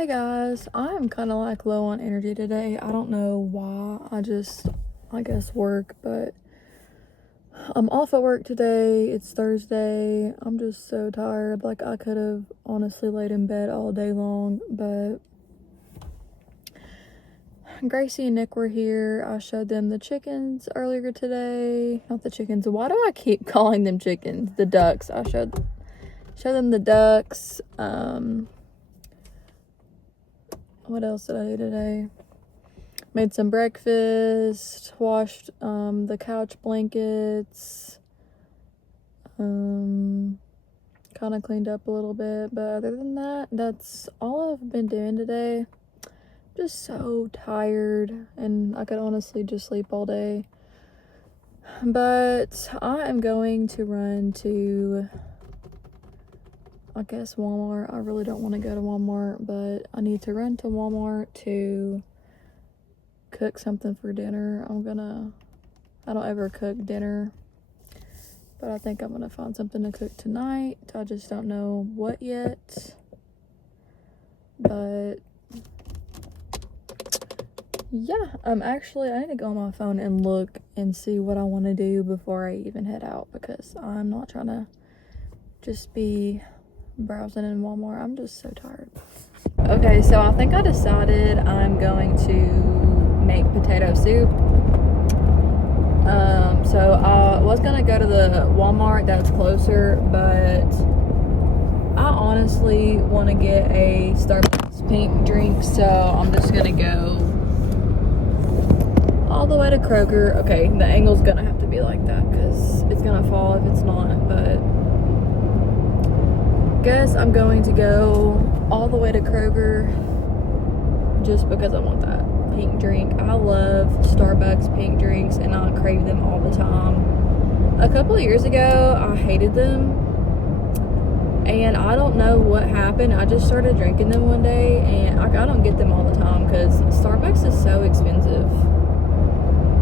Hey guys, I'm kind of like low on energy today. I don't know why. I guess work, but I'm off at work today. It's Thursday. I'm just so tired. Like, I could have honestly laid in bed all day long, but Gracie and Nick were here. I showed them the chickens earlier today. Not the chickens. Why do I keep calling them chickens? The ducks. I showed them the ducks. What else did I do today? Made some breakfast, washed the couch blankets, kind of cleaned up a little bit, but other than that, that's all I've been doing today. Just so tired, and I could honestly just sleep all day. But I am going to run to, I guess, Walmart. I really don't want to go to Walmart, but I need to run to Walmart to cook something for dinner. I don't ever cook dinner, but I think I'm gonna find something to cook tonight. I just don't know what yet, but yeah, actually, I need to go on my phone and look and see what I want to do before I even head out, because I'm not trying to just be browsing in Walmart. I'm just so tired. Okay, so I think I decided I'm going to make potato soup. So I was gonna go to the Walmart that's closer, but I honestly want to get a Starbucks pink drink, so I'm just gonna go all the way to Kroger. Okay, the angle's gonna have to be like that because it's gonna fall if it's not, but guess I'm going to go all the way to Kroger just because I want that pink drink. I love Starbucks pink drinks and I crave them all the time. A couple of years ago, I hated them, and I don't know what happened. I just started drinking them one day, and I don't get them all the time because Starbucks is so expensive.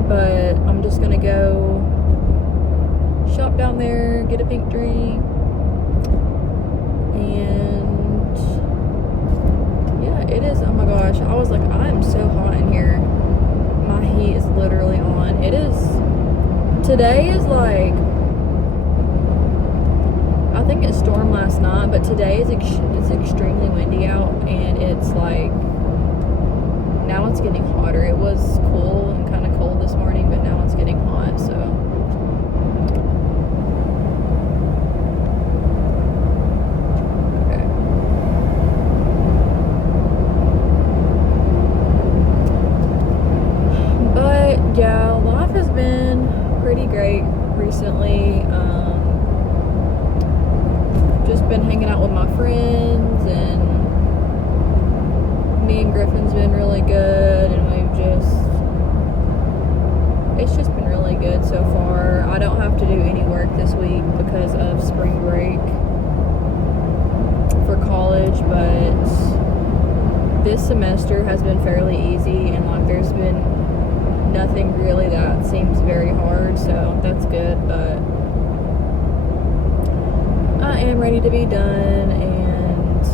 But I'm just gonna go shop down there, get a pink drink, and yeah, it is. Oh my gosh, I was like, I am so hot in here. My heat is literally on. Today is like, I think it stormed last night, but today it's extremely windy out, and it's like, now it's getting hotter. It was cool and kind of cold this morning, but now it's getting hot, so yeah, life has been pretty great recently. Just been hanging out with my friends, and me and Griffin's been really good, and it's just been really good so far. I don't have to do any work this week because of spring break for college, but this semester has been fairly easy, and like there's been nothing really that seems very hard, so that's good. But I am ready to be done, and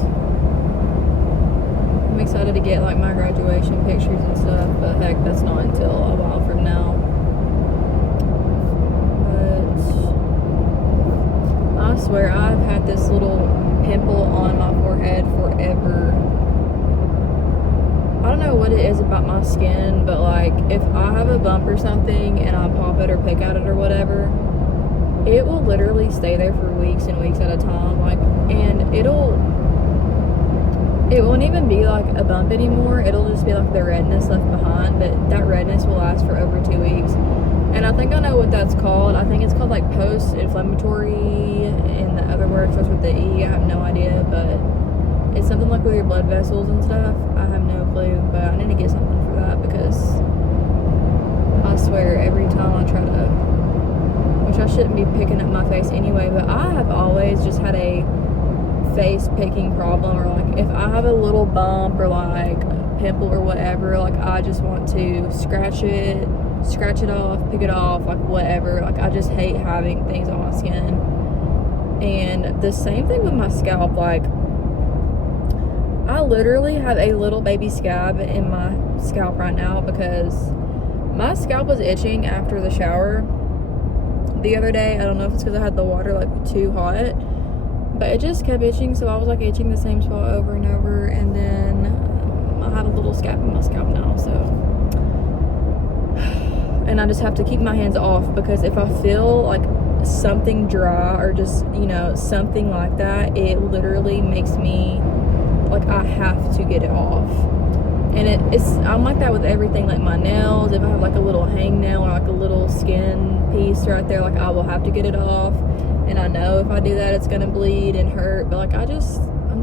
I'm excited to get like my graduation pictures and stuff, but heck, that's not until a while from now. But I swear I've had this little pimple on my forehead forever. I don't know what it is about my skin, but like if I have a bump or something and I pop it or pick at it or whatever, it will literally stay there for weeks and weeks at a time. Like, and it won't even be like a bump anymore. It'll just be like the redness left behind, but that redness will last for over 2 weeks. And I think I know what that's called. I think it's called like post-inflammatory, and the other word starts with the E. I have no idea, but it's something like with your blood vessels and stuff. I have no clue, but I need to get something for that, because I swear every time I try to, which I shouldn't be picking up my face anyway, but I have always just had a face picking problem, or like if I have a little bump or like a pimple or whatever, like I just want to scratch it off, pick it off, like whatever. Like I just hate having things on my skin. And the same thing with my scalp. Like I literally have a little baby scab in my scalp right now because my scalp was itching after the shower the other day. I don't know if it's because I had the water like too hot, but it just kept itching, so I was like itching the same spot over and over, and then I have a little scab in my scalp now, so. And I just have to keep my hands off, because if I feel like something dry or just, you know, something like that, it literally makes me like I have to get it off. And I'm like that with everything, like my nails. If I have like a little hangnail or like a little skin piece right there, like I will have to get it off. And I know if I do that, it's gonna bleed and hurt. But like I'm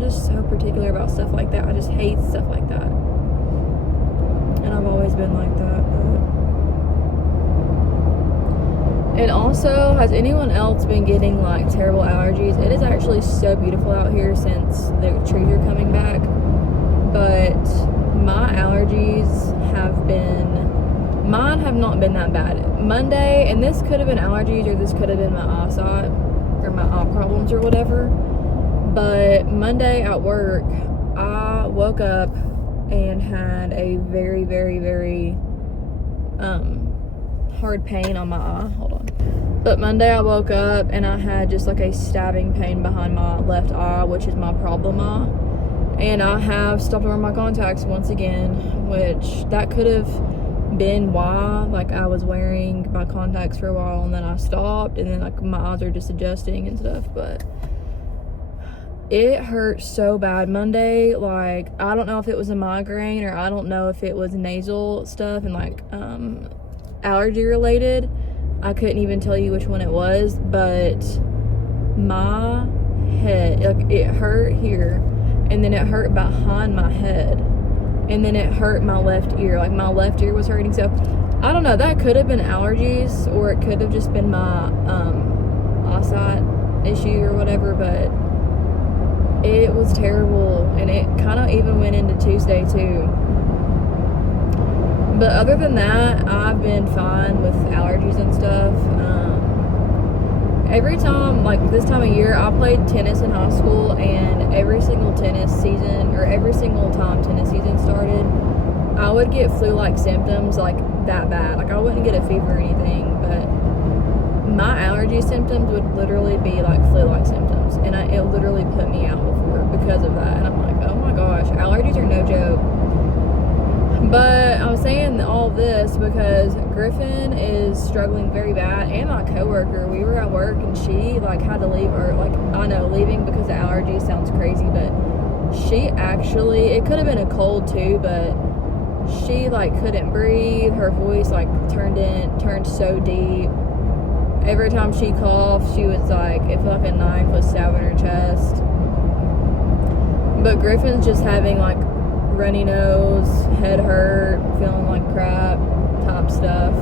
just so particular about stuff like that. I just hate stuff like that. And I've always been like that. And also, has anyone else been getting like terrible allergies? It is actually so beautiful out here since the trees are coming back. But my allergies mine have not been that bad. Monday, and this could have been allergies or this could have been my eyesight or my eye problems or whatever. But Monday at work, I woke up and had a very, very, very hard pain on my eye. Hold on. But Monday I woke up and I had just like a stabbing pain behind my left eye, which is my problem eye. And I have stopped wearing my contacts once again, which that could have been why. Like I was wearing my contacts for a while and then I stopped, and then like my eyes are just adjusting and stuff. But it hurt so bad Monday. Like I don't know if it was a migraine or I don't know if it was nasal stuff and like allergy related. I couldn't even tell you which one it was, but my head, like it hurt here, and then it hurt behind my head, and then it hurt my left ear. Like my left ear was hurting. So I don't know, that could have been allergies or it could have just been my eyesight issue or whatever, but it was terrible. And it kind of even went into Tuesday too. But other than that, I've been fine with allergies and stuff. Every time, like this time of year, I played tennis in high school, and every single tennis season, or every single time tennis season started, I would get flu-like symptoms like that bad. Like I wouldn't get a fever or anything, but my allergy symptoms would literally be like flu-like symptoms, and it literally put me out before because of that. And I'm like, oh my gosh, allergies are no joke. But I'm saying all this because Griffin is struggling very bad, and my coworker, we were at work and she like had to leave, or like I know leaving because of allergies sounds crazy, but she actually, it could have been a cold too, but she like couldn't breathe. Her voice like turned so deep. Every time she coughed, she was like, it felt like a knife was stabbing her chest. But Griffin's just having like runny nose, head hurt, feeling like crap type stuff.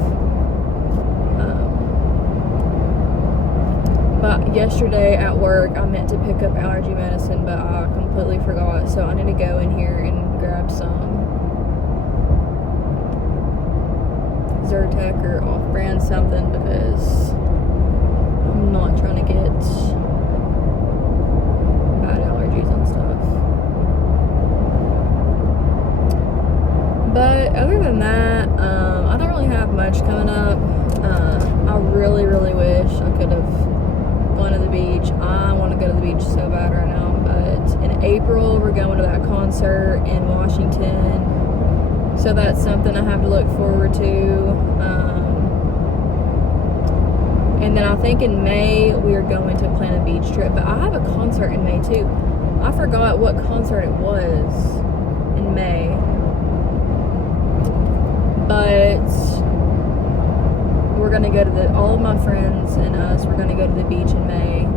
But yesterday at work, I meant to pick up allergy medicine, but I completely forgot, so I need to go in here and grab some Zyrtec or off-brand something, because I'm not trying to get bad allergies and stuff. But other than that, I don't really have much coming up. I really, really wish I could have gone to the beach. I want to go to the beach so bad right now. But in April, we're going to that concert in Washington. So that's something I have to look forward to. And then I think in May, we are going to plan a beach trip. But I have a concert in May too. I forgot what concert it was in May. But we're going to go to all of my friends and us, we're going to go to the beach in May,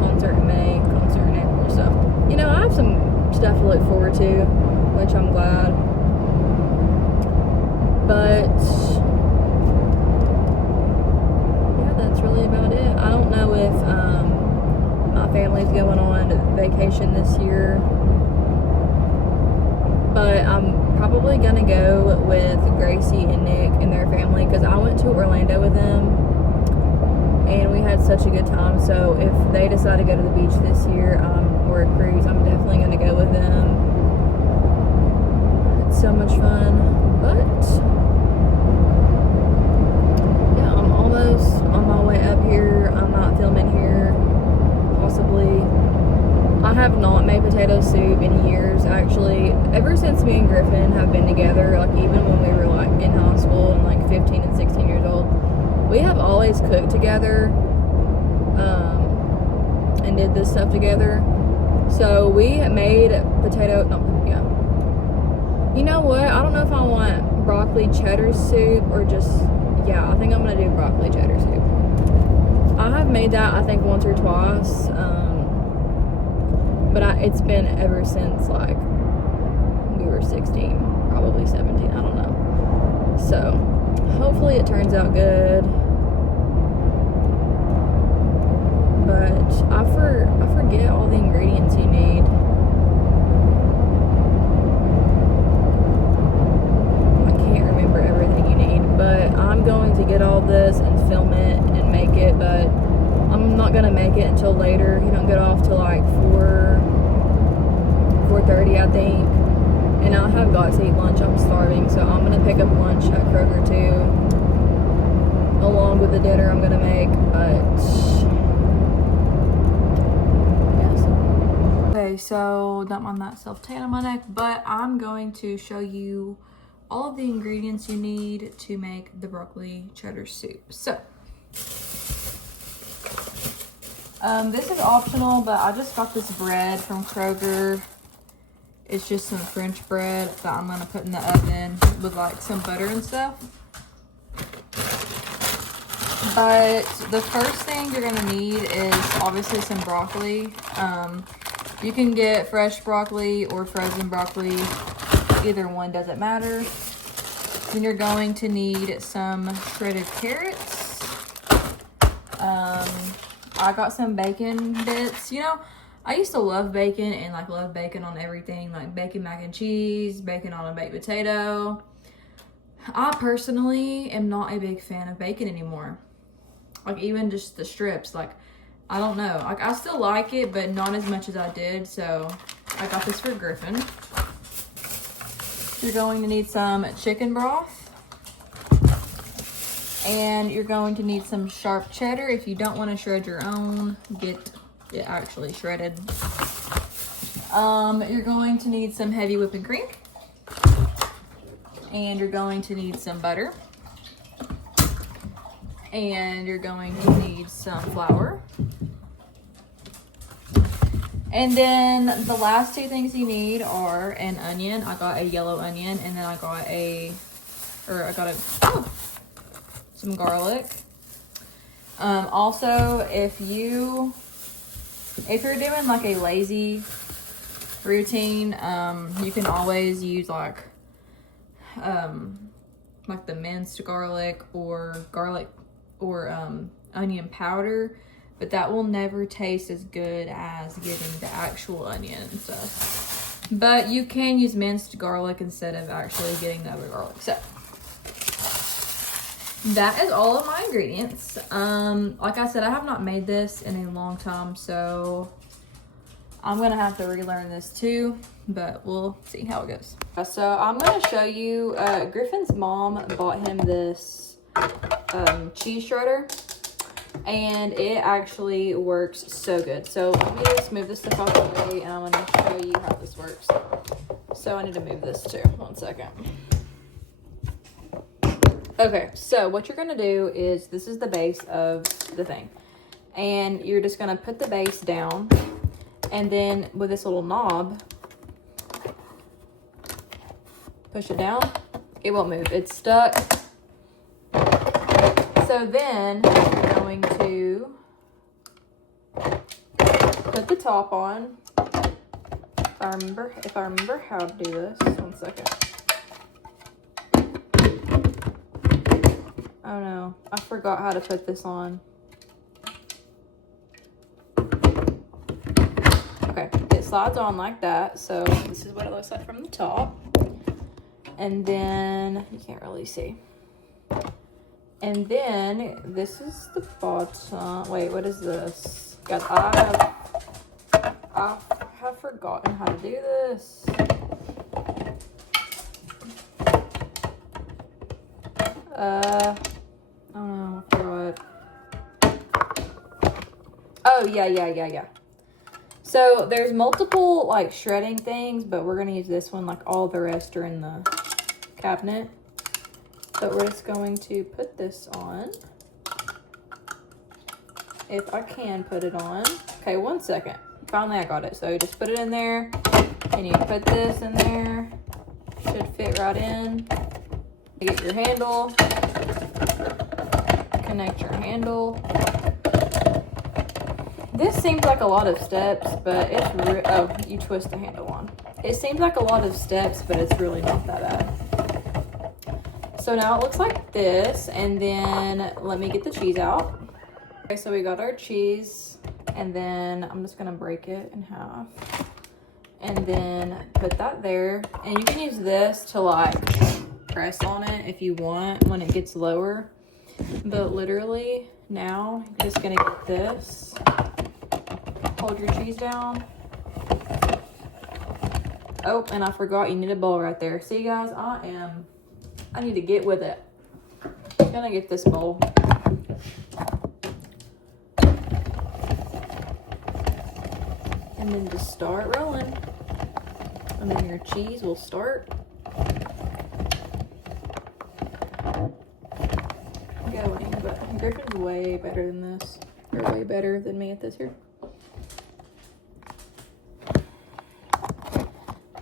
concert in May, concert in April. So, you know, I have some stuff to look forward to, which I'm glad. But, yeah, that's really about it. I don't know if my family's going on vacation this year, but I'm probably gonna go with Gracie and Nick and their family, because I went to Orlando with them and we had such a good time. So if they decide to go to the beach this year or a cruise, I'm definitely gonna go with them. so much fun. But yeah, I'm almost on my way up here. I'm not filming here, possibly. I have not made potato soup in years, actually. Ever since me and Griffin have been together, like even when we were like in high school and like 15 and 16 years old, we have always cooked together and did this stuff together. So we made potato, no, yeah. You know what? I don't know if I want broccoli cheddar soup or just, yeah, I think I'm gonna do broccoli cheddar soup. I have made that, I think, once or twice. But it's been ever since, like, we were 16, probably 17, I don't know. So, hopefully it turns out good. But I forget all the ingredients you need. I can't remember everything you need. But I'm going to get all this and film it and make it, but I'm not gonna make it until later. He don't get off till like 4:30, I think. And I have got to eat lunch. I'm starving, so I'm gonna pick up lunch at Kroger too, along with the dinner I'm gonna make. But yes. Okay, so don't mind that self-tan on my neck, but I'm going to show you all of the ingredients you need to make the broccoli cheddar soup. So. This is optional, but I just got this bread from Kroger. It's just some French bread that I'm gonna put in the oven with like some butter and stuff. But the first thing you're gonna need is obviously some broccoli. You can get fresh broccoli or frozen broccoli. Either one doesn't matter. Then you're going to need some shredded carrots. I got some bacon bits. You know, I used to love bacon and like love bacon on everything, like bacon mac and cheese, bacon on a baked potato. I personally am not a big fan of bacon anymore. Like even just the strips, like I don't know. Like I still like it, but not as much as I did. So I got this for Griffin. You're going to need some chicken broth. And you're going to need some sharp cheddar. If you don't want to shred your own, get it actually shredded. You're going to need some heavy whipping cream. And you're going to need some butter. And you're going to need some flour. And then the last two things you need are an onion. I got a yellow onion, and then I got some garlic. Also, if you're doing like a lazy routine, you can always use like the minced garlic or onion powder, but that will never taste as good as getting the actual onion and stuff. But you can use minced garlic instead of actually getting the other garlic. So that is all of my ingredients. Like I said, I have not made this in a long time, so I'm gonna have to relearn this too, but we'll see how it goes. So I'm gonna show you, Griffin's mom bought him this cheese shredder, and it actually works so good. So let me just move this stuff out of the way, and I'm gonna show you how this works. So I need to move this too, 1 second. Okay, so what you're gonna do is, this is the base of the thing, and you're just gonna put the base down, and then with this little knob, push it down. It won't move, it's stuck. So then you're going to put the top on. If I remember how to do this, 1 second. Oh no, I forgot how to put this on. Okay, it slides on like that. So this is what it looks like from the top. And then, you can't really see. And then this is the bottom. Wait, what is this? Guys, I have forgotten how to do this. I don't know, I forgot. Oh, yeah. So there's multiple like shredding things, but we're gonna use this one. Like all the rest are in the cabinet. But we're just going to put this on. If I can put it on. Okay, 1 second. Finally I got it. So you just put it in there and you put this in there. Should fit right in. You get your handle. Connect your handle. This seems like a lot of steps, but it's oh, you twist the handle on. It seems like a lot of steps, but it's really not that bad. So now it looks like this, and then let me get the cheese out. Okay, so we got our cheese, and then I'm just gonna break it in half. And then put that there. And you can use this to like press on it if you want when it gets lower. But literally now you're just gonna get this. Hold your cheese down. Oh, and I forgot you need a bowl right there. See guys, I need to get with it. I'm gonna get this bowl. And then just start rolling. And then your cheese will start going. But Griffin's way better than this. Or way better than me at this here.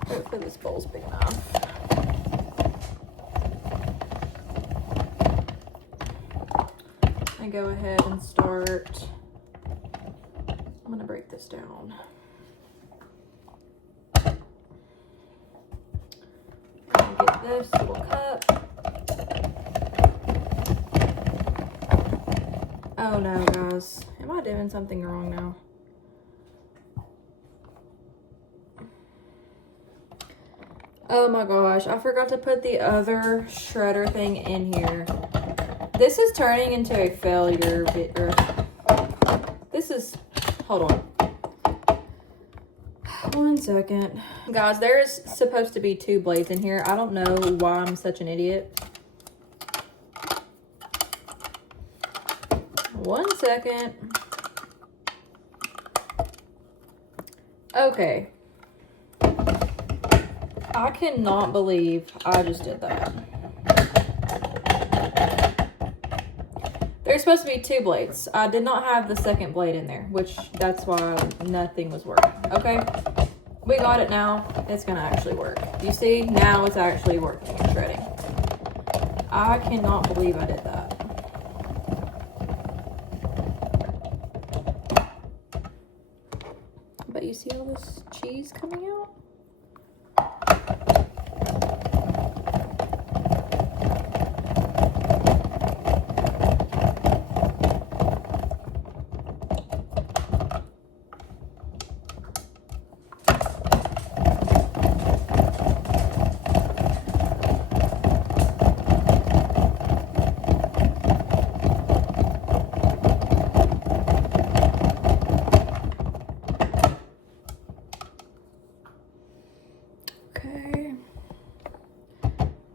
Hopefully this bowl's big enough. And go ahead and start. I'm gonna break this down. And get this little cup. Oh no, guys. Am I doing something wrong now? Oh my gosh, I forgot to put the other shredder thing in here. This is turning into a failure. This is, hold on. 1 second. Guys, there's supposed to be 2 blades in here. I don't know why I'm such an idiot. 1 second. Okay. I cannot believe I just did that. There's supposed to be 2 blades. I did not have the second blade in there, which that's why nothing was working. Okay, we got it now. It's gonna actually work. You see, now it's actually working and shredding. I cannot believe I did that. But you see all this cheese coming out?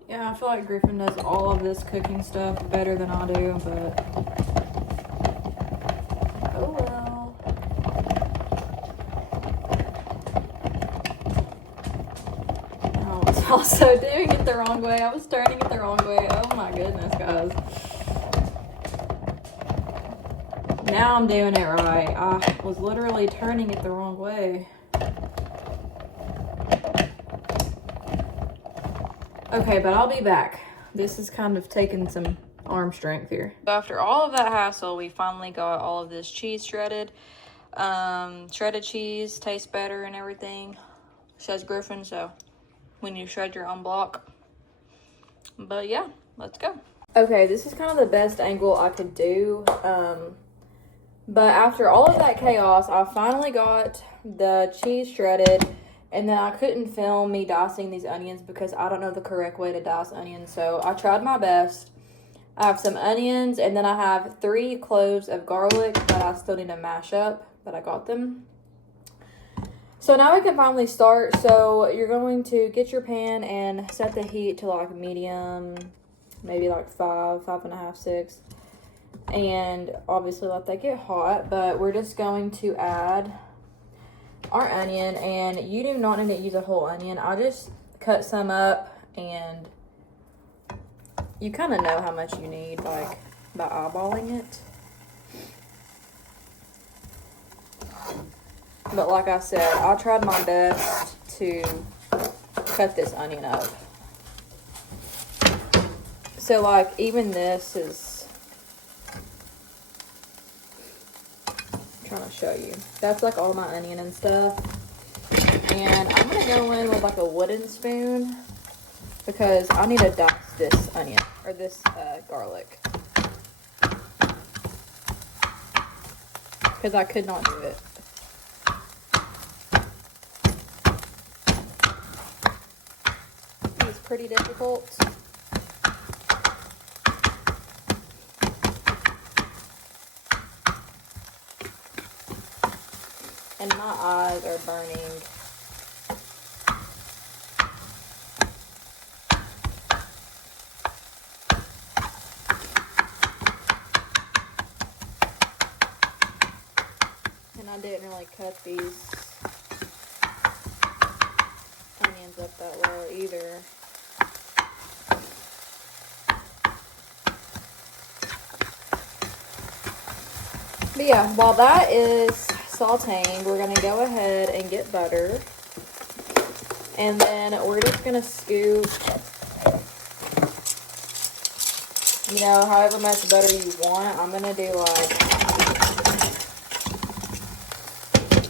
Yeah, I feel like Griffin does all of this cooking stuff better than I do, but oh well. I was also doing it the wrong way. I was turning it the wrong way. Oh my goodness, guys. Now I'm doing it right. I was literally turning it the wrong way. Okay, but I'll be back. This is kind of taking some arm strength here. After all of that hassle, we finally got all of this cheese shredded. Shredded cheese tastes better and everything, says Griffin, so when you shred your own block. But yeah, let's go. Okay, this is kind of the best angle I could do. But after all of that chaos, I finally got the cheese shredded. And then I couldn't film me dicing these onions because I don't know the correct way to dice onions. So I tried my best. I have some onions, and then I have 3 cloves of garlic that I still need to mash up, but I got them. So now we can finally start. So you're going to get your pan and set the heat to like medium. maybe like 5.5, 6. And obviously let that get hot, but we're just going to add our onion, and you do not need to use a whole onion. I just cut some up, and you kind of know how much you need, like, by eyeballing it. But like I said, I tried my best to cut this onion up. So, like, even this is, I'm trying to show you. That's, like, all my onion and stuff. And I'm going to go in with, like, a wooden spoon because I need to dice this onion, or this garlic. Because I could not do it. It's pretty difficult. And my eyes are burning. And I didn't really cut these onions up that well either. But yeah, while that is sauteing, we're going to go ahead and get butter. And then we're just going to scoop, you know, however much butter you want. I'm going to do like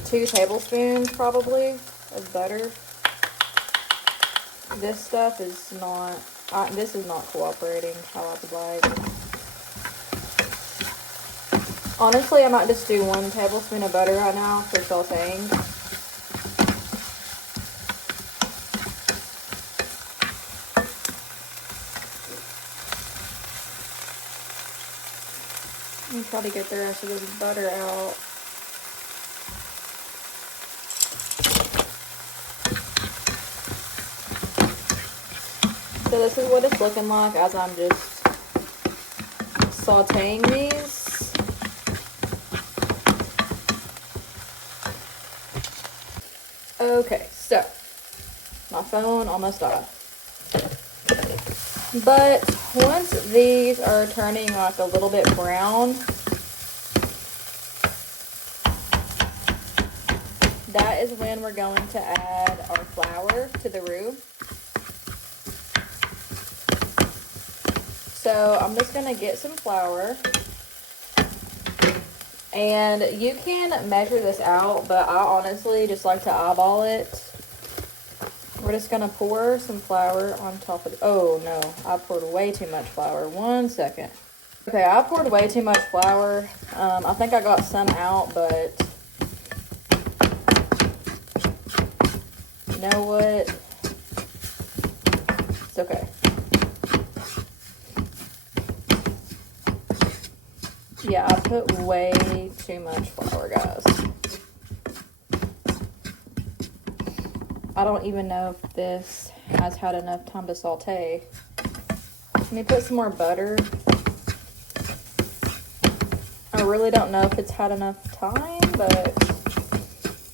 2 tablespoons probably of butter. This stuff is not, this is not cooperating how I would like. Honestly, I might just do 1 tablespoon of butter right now for sauteing. Let me try to get the rest of this butter out. So this is what it's looking like as I'm just sauteing these. Okay, so my phone almost died. But once these are turning like a little bit brown, that is when we're going to add our flour to the roux. So I'm just going to get some flour. And you can measure this out, but I honestly just like to eyeball it. We're just going to pour some flour on top of it. Oh, no. I poured way too much flour. 1 second. Okay, I poured way too much flour. I think I got some out, but you know what? It's okay. Yeah, I put way too much flour, guys. I don't even know if this has had enough time to saute. Let me put some more butter. I really don't know if it's had enough time, but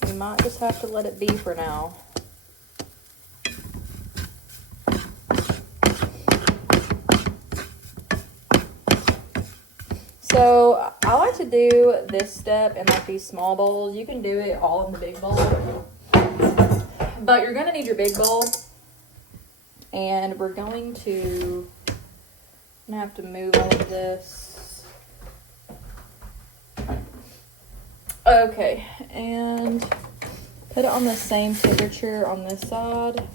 we might just have to let it be for now. So I like to do this step in like these small bowls. You can do it all in the big bowl, but you're gonna need your big bowl. And we're going to, I'm gonna have to move all of this. Okay, and put it on the same temperature on this side.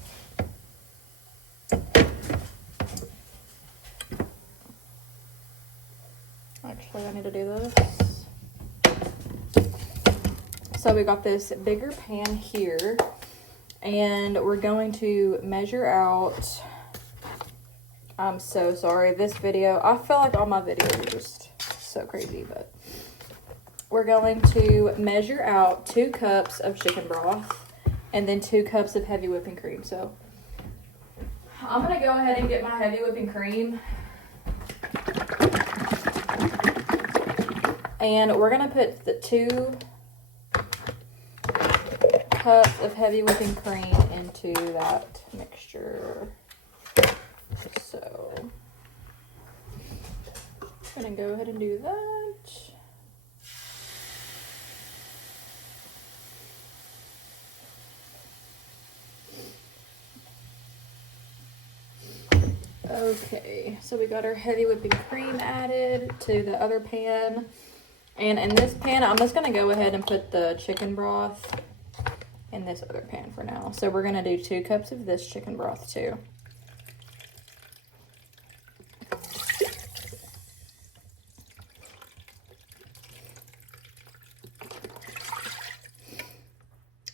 Actually, I need to do this. So we got this bigger pan here, and we're going to measure out. I'm so sorry, this video, I feel like all my videos are just so crazy, but we're going to measure out 2 cups of chicken broth and then 2 cups of heavy whipping cream. So I'm gonna go ahead and get my heavy whipping cream. And we're gonna put the 2 cups of heavy whipping cream into that mixture. So I'm gonna go ahead and do that. Okay, so we got our heavy whipping cream added to the other pan. And in this pan, I'm just gonna go ahead and put the chicken broth in this other pan for now. So we're gonna do 2 cups of this chicken broth too.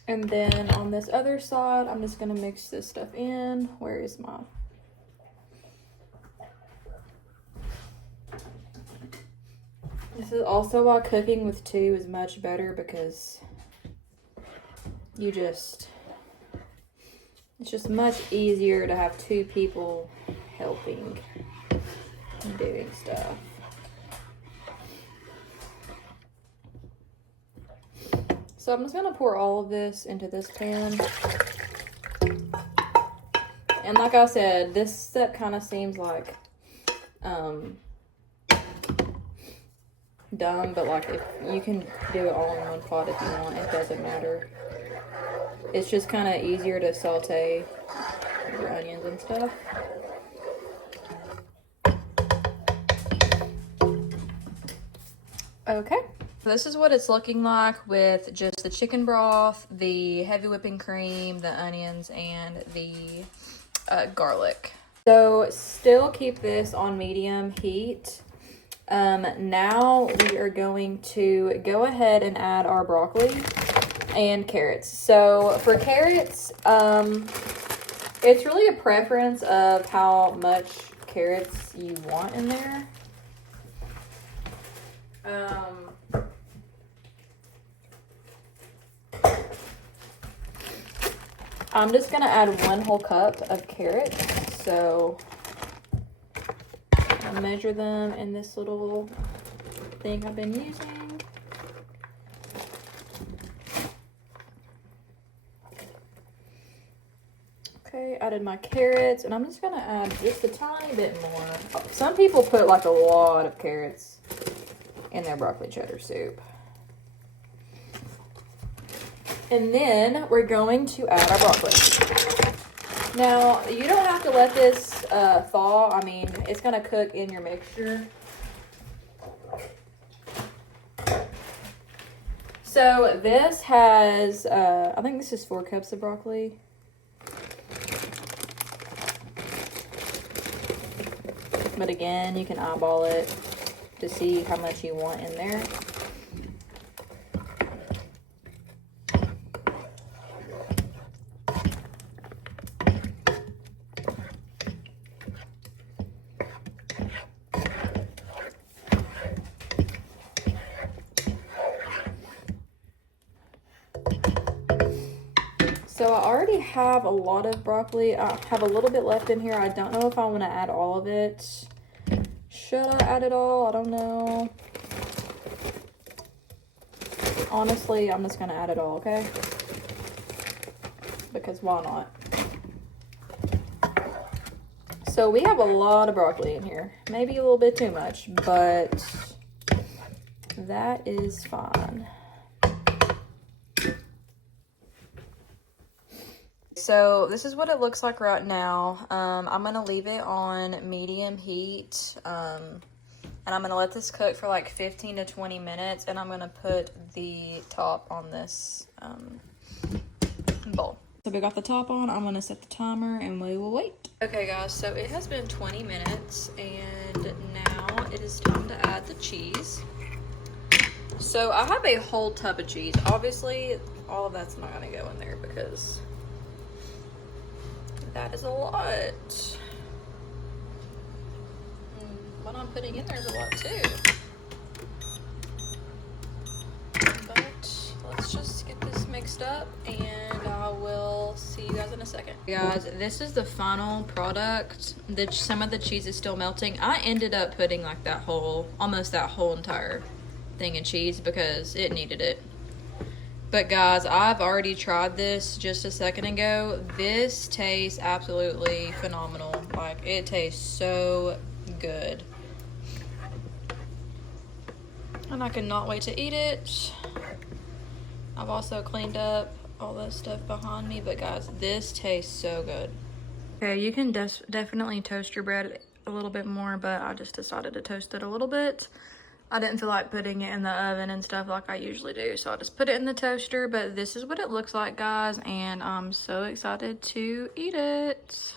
And then on this other side, I'm just gonna mix this stuff in. Where is my... This is also why cooking with 2 is much better, because it's just much easier to have 2 people helping and doing stuff. So I'm just gonna pour all of this into this pan. And like I said, this step kind of seems like dumb, but like, if you can do it all in one pot if you want, it doesn't matter. It's just kind of easier to saute your onions and stuff. Okay, so this is what it's looking like with just the chicken broth, the heavy whipping cream, the onions, and the garlic. So still keep this on medium heat. Now we are going to go ahead and add our broccoli and carrots. So for carrots, it's really a preference of how much carrots you want in there. I'm just gonna add 1 whole cup of carrots. So I measure them in this little thing I've been using. Okay, added my carrots, and I'm just gonna add just a tiny bit more. Some people put like a lot of carrots in their broccoli cheddar soup. And then we're going to add our broccoli. Now, you don't have to let this thaw. I mean, it's gonna cook in your mixture. So this has, I think this is 4 cups of broccoli. But again, you can eyeball it to see how much you want in there. So I already have a lot of broccoli. I have a little bit left in here. I don't know if I want to add all of it. Should I add it all? I don't know. Honestly, I'm just going to add it all, okay? Because why not? So we have a lot of broccoli in here. Maybe a little bit too much, but that is fine. So this is what it looks like right now. I'm going to leave it on medium heat. And I'm going to let this cook for like 15 to 20 minutes. And I'm going to put the top on this bowl. So we got the top on. I'm going to set the timer and we will wait. Okay guys, so it has been 20 minutes. And now it is time to add the cheese. So I have a whole tub of cheese. Obviously, all of that's not going to go in there because that is a lot. What I'm putting in there is a lot too. But let's just get this mixed up and I will see you guys in a second. Guys, this is the final product. Some of the cheese is still melting. I ended up putting like almost that whole entire thing of cheese because it needed it. But guys, I've already tried this just a second ago. This tastes absolutely phenomenal. Like, it tastes so good. And I cannot wait to eat it. I've also cleaned up all that stuff behind me, but guys, this tastes so good. Okay, you can definitely toast your bread a little bit more, but I just decided to toast it a little bit. I didn't feel like putting it in the oven and stuff like I usually do, so I just put it in the toaster. But this is what it looks like, guys, and I'm so excited to eat it.